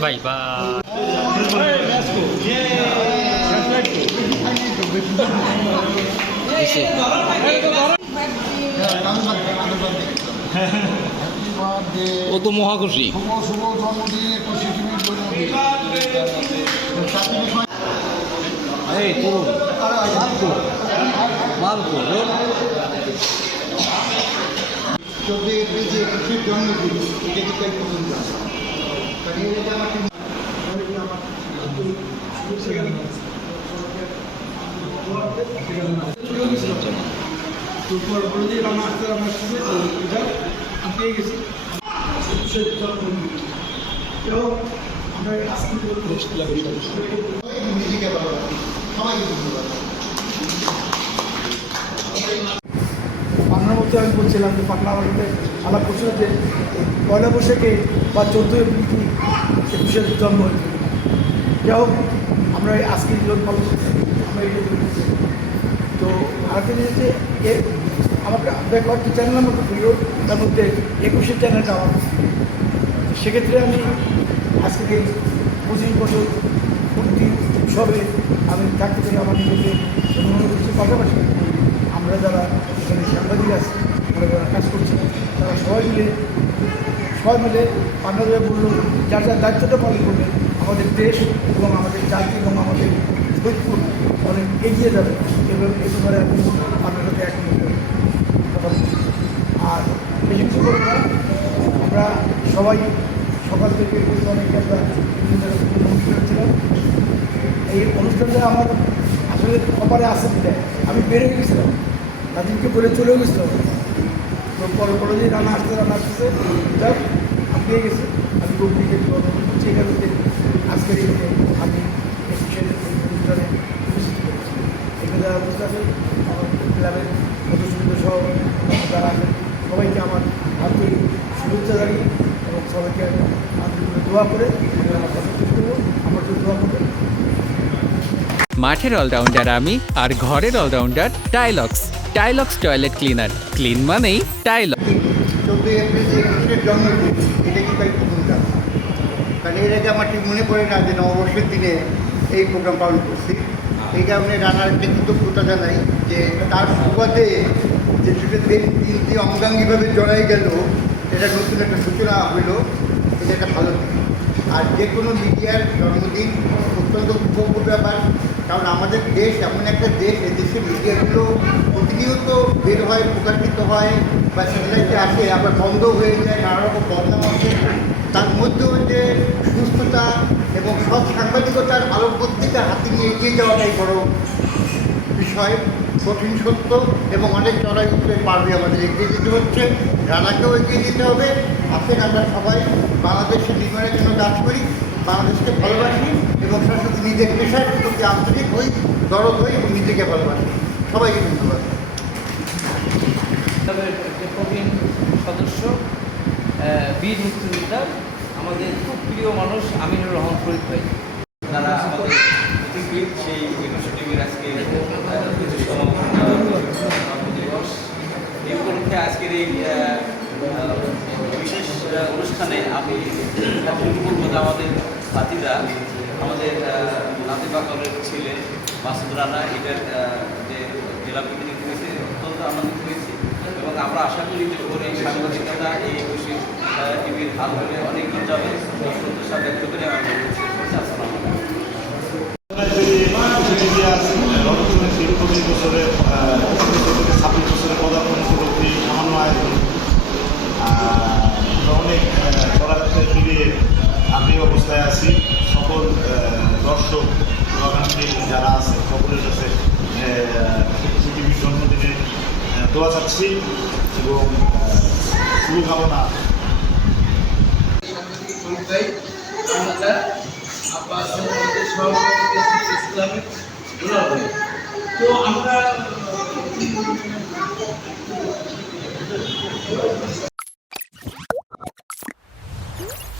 Vai, vai. ও তো মহাখুশি। শুভ জন্মদিনে খুশি টিভির জন্মদিন। এই তো মালকো 14 এপ্রিল যে খুশির জন্মদিন এটা কিন্তু একটু সুন্দর। কারণ এটা আমার পাটনার মধ্যে আমি বলছিলাম যে পাটনা আমাদের আলাপ করছিল যে পয়লা বৈশাখে বা 14 এপ্রিল কি 21-এর জন্ম হয়েছিল। যাই হোক, আমরা আজকে জীবন পালন করছি, আমরা এটা করছি। তো আরেকটা জিনিস যে আমাকে কয়েকটি চ্যানেল আমাকে প্রিয়, তার মধ্যে 21-এর চ্যানেলটা আমার। সেক্ষেত্রে আমি আজকে 25 বছর পূর্তি উৎসবে আমি থাকতে পেরে আমার নিজেকে মনে করছি। পাশাপাশি আমরা যারা এখানে সাংবাদিক আছি, আমরা যারা কাজ করছি, তারা সবাই মিলে পান্ডাদের বলল যার যার দায়িত্বটা পালন করবে, আমাদের দেশ এবং আমাদের জাতি এবং আমাদের ফরিদপুর অনেক এগিয়ে যাবে এবং এই ব্যাপারে আমি আপনাদেরকে একমত কথা বলছি। আর বেশি কিছু করবো না, আমরা সবাই সকাল থেকে অনেকে আমরা অনুষ্ঠান ছিলাম। এই অনুষ্ঠানটা আমার আসলে কপালে আসে দিতে আমি বেড়ে গেছিলাম, নাজিমকে বলে চলেও গেছিলাম। তো পরে যে রান্না আসতেছে যাক আমি পেয়ে গেছি। আমি গভীরকে করছি এখান থেকে আজকের এই আমি অনুষ্ঠানে উপস্থিত করেছি। এখানে যারা উপস্থিত আছেন আমার ক্লাবের সদস্য সহ যারা আছেন সবাইকে আমার আন্তরিক শুভেচ্ছা জানিয়ে এবং সবাইকে আন্তরিক দোয়া করে আমার কথা করবো, আমার জন্য দোয়া করবে। মাঠের অলরাউন্ডার আমি, আর ঘরের all rounder Tylox. Tylox toilet cleaner, clean মানেই টাইলক্স। 14 এপ্রিল যে খুশির জন্মদিন এটা কিন্তু একটু সুন্দর। কারণ এর আগে আমার ঠিক মনে পড়ে না যে নববর্ষের দিনে এই প্রোগ্রাম পালন করছি। এই কারণে রানার একটা কৃতজ্ঞতা জানাই যে তার সুবাদে যে দিনটি অঙ্গাঙ্গিভাবে জড়াই গেল, এটা নতুন একটা সূচনা হইল, এটা একটা ভালো দিক। আর যে কোনো মিডিয়ার জন্মদিন অত্যন্ত উপভোগ্য ব্যাপার। কারণ আমাদের দেশ এমন একটা দেশ, এই দেশের মিডিয়াগুলো প্রতিনিয়ত বের হয়, প্রকাশিত হয় বা স্যাটেলাইটে আসে, আবার বন্ধ হয়ে যায়, নানা রকম বদনাম আছে। তার মধ্যেও যে সুস্থতা এবং সৎ সাংবাদিকতার আলোকবর্তিকা হাতে নিয়ে এগিয়ে যাওয়াটাই বড় বিষয়, কঠিন সত্য এবং অনেক চড়াই উঠতে পারবে। আমাদের এগিয়ে যেতে হচ্ছে, রানাকেও এগিয়ে যেতে হবে। আসেন আমরা সবাই বাংলাদেশের নির্মাণের জন্য কাজ করি, বাংলাদেশকে ভালোবাসি এবং সাথে নিজের পেশার প্রতি আন্তরিক হই, দরদ হই এবং নিজেকে ভালোবাসি। সবাইকে ধন্যবাদ। যে প্রবীণ সদস্য বীর মুক্তিযোদ্ধা, আমাদের খুব প্রিয় মানুষ আমিনুর রহমান ফরিদ ভাই, তারা আমাদের সেই 21 টিভির আজকে দিবস। এই উপলক্ষে আজকের এই বিশেষ অনুষ্ঠানে আমি বলবো যে আমাদের সাথীরা, আমাদের নাতি পাকলের ছেলে মাসুদ রানা, এটার যে জেলা প্রতিনিধি হয়েছে, অত্যন্ত আনন্দিত হয়েছি এবং আমরা আশা করি যে ওর এই সাংবাদিকতা এই 21 টিভির হাত ধরে অনেক দূর যাবে। প্রত্যাশা ব্যক্ত করে আমি অনেক চলাচল মিলিয়ে আমি অবস্থায় আছি। সকল দর্শক যারা আছে সকলের কাছে টিভির জন্মদিনে দোয়া চাচ্ছি এবং শুভকামনা। তো আমরা Thank you.